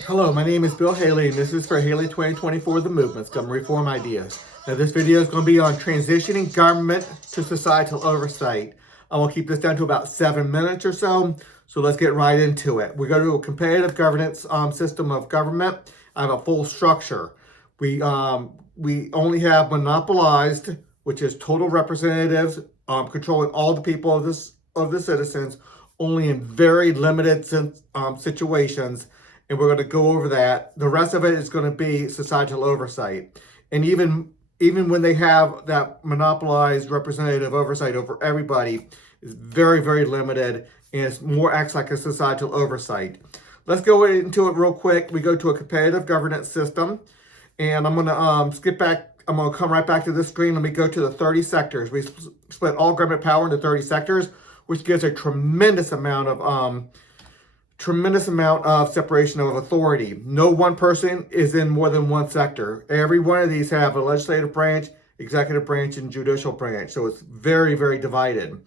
Hello, my name is Bill Haley, and this is for Haley 2024, The Movements, Government Reform Ideas. Now, this video is going to be on transitioning government to societal oversight. I will keep this down to about 7 minutes or so, so let's get right into it. We go to a competitive governance system of government. I have a full structure. We only have monopolized, which is total representatives controlling all the people of the citizens, only in very limited situations. And we're going to go over that. The rest of it is going to be societal oversight. And even when they have that monopolized representative oversight over everybody, it's very, very limited, and it's more acts like a societal oversight. Let's go into it real quick. We go to a competitive governance system, and I'm going to skip back. I'm going to come right back to this screen. Let me go to the 30 sectors. We split all government power into 30 sectors, which gives a tremendous amount of separation of authority. No one person is in more than one sector. Every one of these have a legislative branch, executive branch, and judicial branch. So it's very, very divided.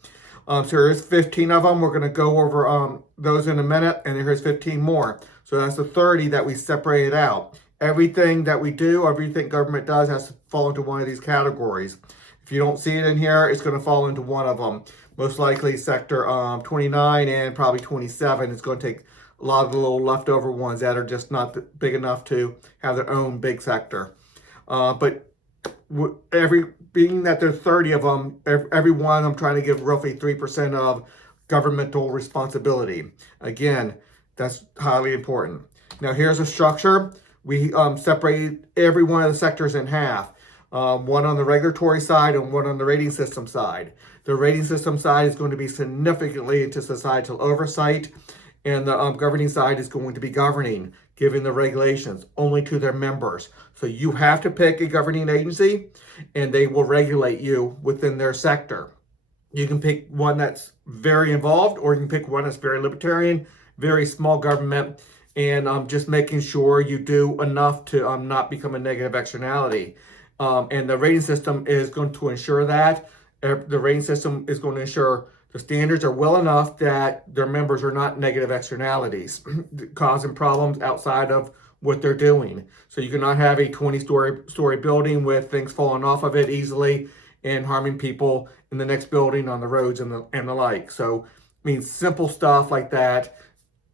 So there's 15 of them. We're going to go over those in a minute, and here's 15 more. So that's the 30 that we separated out. Everything that we do, everything government does has to fall into one of these categories. If you don't see it in here, it's going to fall into one of them. Most likely sector 29 and probably 27 is going to take a lot of the little leftover ones that are just not big enough to have their own big sector. But being that there's 30 of them, every one I'm trying to give roughly 3% of governmental responsibility. Again, that's highly important. Now here's a structure. We separated every one of the sectors in half. One on the regulatory side and one on the rating system side. The rating system side is going to be significantly into societal oversight, and the governing side is going to be governing, giving the regulations only to their members. So you have to pick a governing agency, and they will regulate you within their sector. You can pick one that's very involved, or you can pick one that's very libertarian, very small government, and just making sure you do enough to not become a negative externality. And the rating system is going to ensure that. The rating system is going to ensure the standards are well enough that their members are not negative externalities, causing problems outside of what they're doing. So you cannot have a 20-story building with things falling off of it easily and harming people in the next building on the roads and the like. So, I mean, simple stuff like that.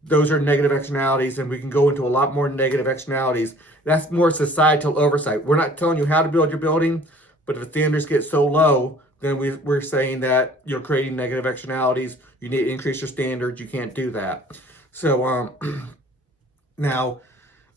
Those are negative externalities, and we can go into a lot more negative externalities. That's more societal oversight. We're not telling you how to build your building, but if the standards get so low, then we're saying that you're creating negative externalities. You need to increase your standards. You can't do that. So now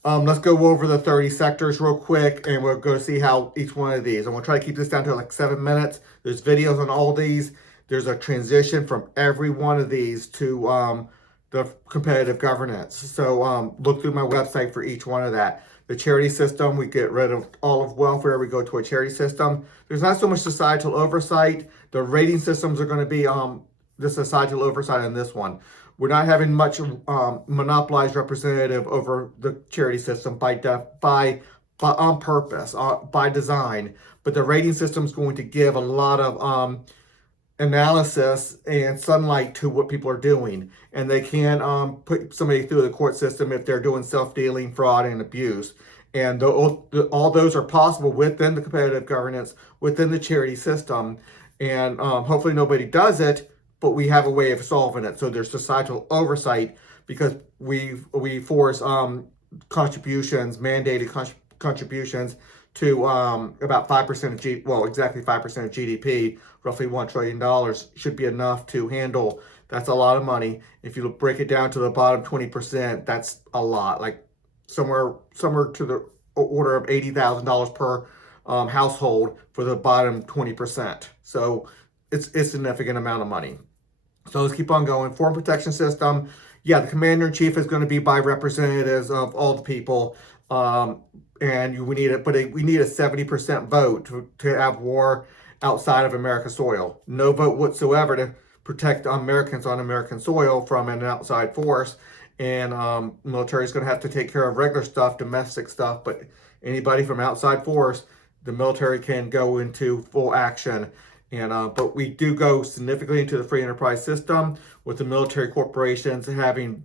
let's go over the 30 sectors real quick, and we'll go see how each one of these. I'm going to try to keep this down to like 7 minutes. There's videos on all these. There's a transition from every one of these to the competitive governance. So look through my website for each one of that. The charity system, we get rid of all of welfare, we go to a charity system. There's not so much societal oversight. The rating systems are going to be the societal oversight on this one. We're not having much monopolized representative over the charity system on purpose, by design. But the rating system is going to give a lot of analysis and sunlight to what people are doing, and they can put somebody through the court system if they're doing self-dealing, fraud, and abuse. And all those are possible within the competitive governance, within the charity system. And hopefully nobody does it, but we have a way of solving it. So there's societal oversight because we force contributions, mandated contributions to about 5% of exactly 5% of GDP, roughly $1 trillion should be enough to handle. That's a lot of money. If you break it down to the bottom 20%, that's a lot, like somewhere to the order of $80,000 per household for the bottom 20%. So it's a significant amount of money. So let's keep on going. Foreign protection system. Yeah, the commander-in-chief is going to be by representatives of all the people. And we need a 70% vote to have war outside of American soil. No vote whatsoever to protect Americans on American soil from an outside force. And military is going to have to take care of regular stuff, domestic stuff, but anybody from outside force, the military can go into full action. And but we do go significantly into the free enterprise system with the military corporations having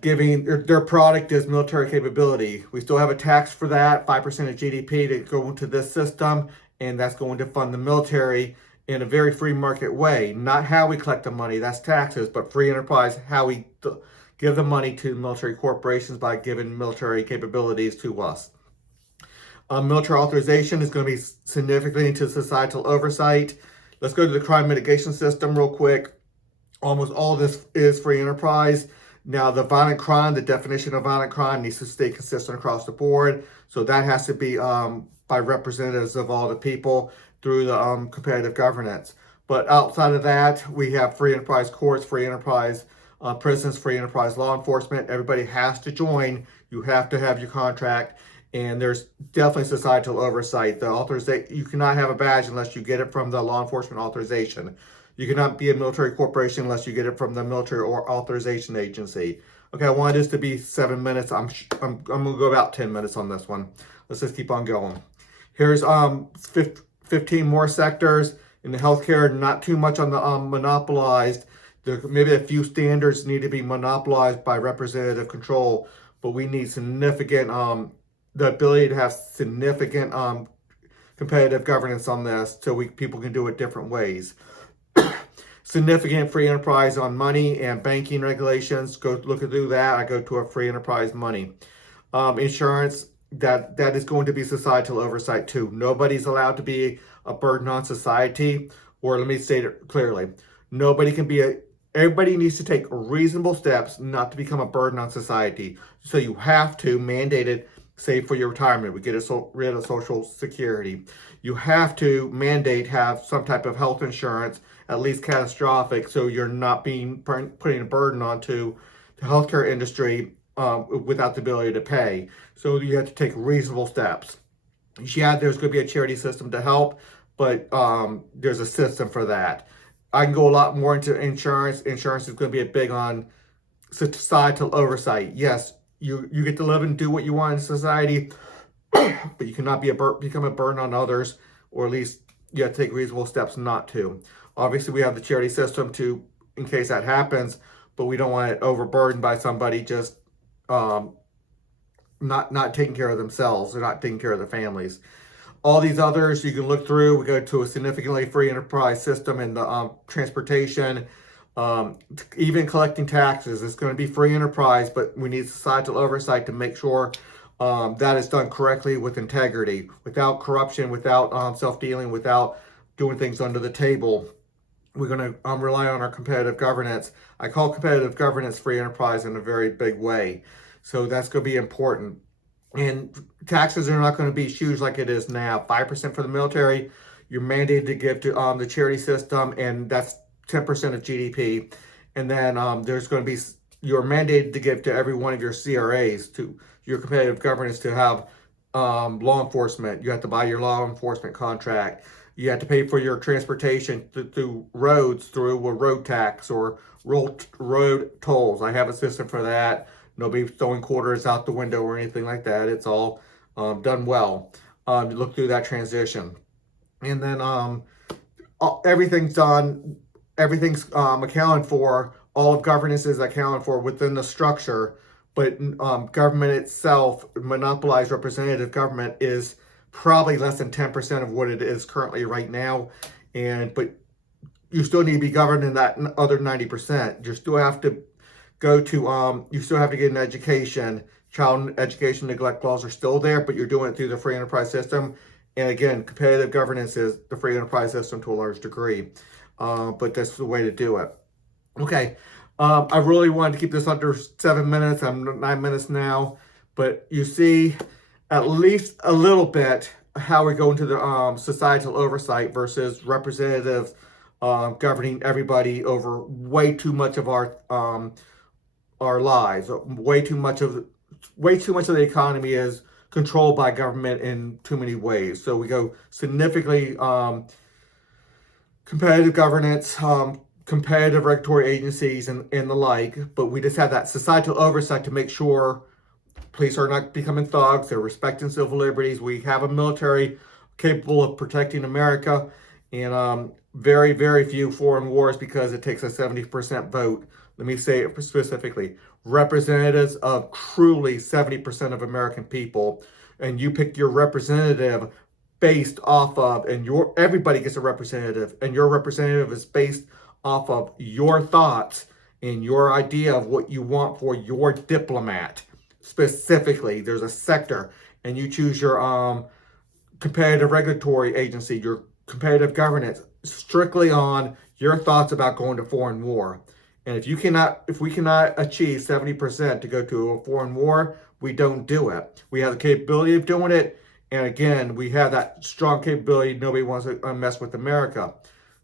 giving their product is military capability. We still have a tax for that, 5% of GDP to go into this system, and that's going to fund the military in a very free market way. Not how we collect the money, that's taxes, but free enterprise, how we give the money to military corporations by giving military capabilities to us. Military authorization is going to be significantly into societal oversight. Let's go to the crime mitigation system real quick. Almost all of this is free enterprise. Now, the violent crime, the definition of violent crime needs to stay consistent across the board. So that has to be by representatives of all the people through the competitive governance. But outside of that, we have free enterprise courts, free enterprise prisons, free enterprise law enforcement. Everybody has to join. You have to have your contract. And there's definitely societal oversight. The authorization, you cannot have a badge unless you get it from the law enforcement authorization. You cannot be a military corporation unless you get it from the military or authorization agency. Okay, I wanted this to be 7 minutes. I'm going to go about 10 minutes on this one. Let's just keep on going. Here's 15 more sectors in the healthcare. Not too much on the monopolized. There maybe a few standards need to be monopolized by representative control, but we need significant the ability to have significant competitive governance on this, so people can do it different ways. Significant free enterprise on money and banking regulations. Go look through that. I go to a free enterprise money. Insurance, that is going to be societal oversight too. Nobody's allowed to be a burden on society, or let me state it clearly. Everybody needs to take reasonable steps not to become a burden on society. So you have to mandate it, save for your retirement. We get rid of Social Security. You have to mandate have some type of health insurance, at least catastrophic, so you're not putting a burden onto the healthcare industry without the ability to pay. So you have to take reasonable steps. Yeah, there's going to be a charity system to help, but there's a system for that. I can go a lot more into insurance. Insurance is going to be big on societal oversight. Yes, you get to live and do what you want in society, but you cannot become a burden on others, or at least you have to take reasonable steps not to. Obviously, we have the charity system in case that happens, but we don't want it overburdened by somebody just not taking care of themselves or not taking care of their families. All these others you can look through. We go to a significantly free enterprise system in the transportation, even collecting taxes. It's going to be free enterprise, but we need societal oversight to make sure that is done correctly with integrity, without corruption, without self-dealing, without doing things under the table. We're going to rely on our competitive governance. I call competitive governance free enterprise in a very big way. So that's going to be important. And taxes are not going to be huge like it is now. 5% for the military. You're mandated to give to the charity system, and that's 10% of GDP. And then there's going to be, you're mandated to give to every one of your CRAs, to your competitive governance, to have law enforcement. You have to buy your law enforcement contract. You have to pay for your transportation through roads, through a road tax or road tolls. I have a system for that. Nobody's throwing quarters out the window or anything like that. It's all done well. You look through that transition. And then everything's done. Everything's accounted for. All of governance is accounted for within the structure. But government itself, monopolized representative government, is probably less than 10% of what it is currently right now. But you still need to be governed in that other 90%. You still have to you still have to get an education. Child education neglect laws are still there, but you're doing it through the free enterprise system. And again, competitive governance is the free enterprise system to a large degree. But that's the way to do it. Okay. I really wanted to keep this under 7 minutes. I'm 9 minutes now. But you see at least a little bit how we go into the societal oversight versus representatives governing everybody over way too much of our lives. Way too much of the economy is controlled by government in too many ways. So we go significantly competitive governance, competitive regulatory agencies, and the like. But we just have that societal oversight to make sure police are not becoming thugs. They're respecting civil liberties. We have a military capable of protecting America, and very, very few foreign wars because it takes a 70% vote. Let me say it specifically. Representatives of truly 70% of American people, and you pick your representative based off of, and everybody gets a representative, and your representative is based off of your thoughts and your idea of what you want for your diplomat. Specifically, there's a sector, and you choose your competitive regulatory agency, your competitive governance, strictly on your thoughts about going to foreign war. And if we cannot achieve 70% to go to a foreign war, we don't do it. We have the capability of doing it. And again, we have that strong capability. Nobody wants to mess with America.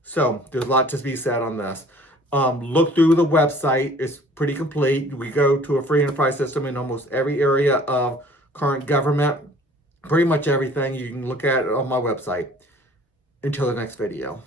So there's a lot to be said on this. Look through the website. It's pretty complete. We go to a free enterprise system in almost every area of current government. Pretty much everything you can look at on my website. Until the next video.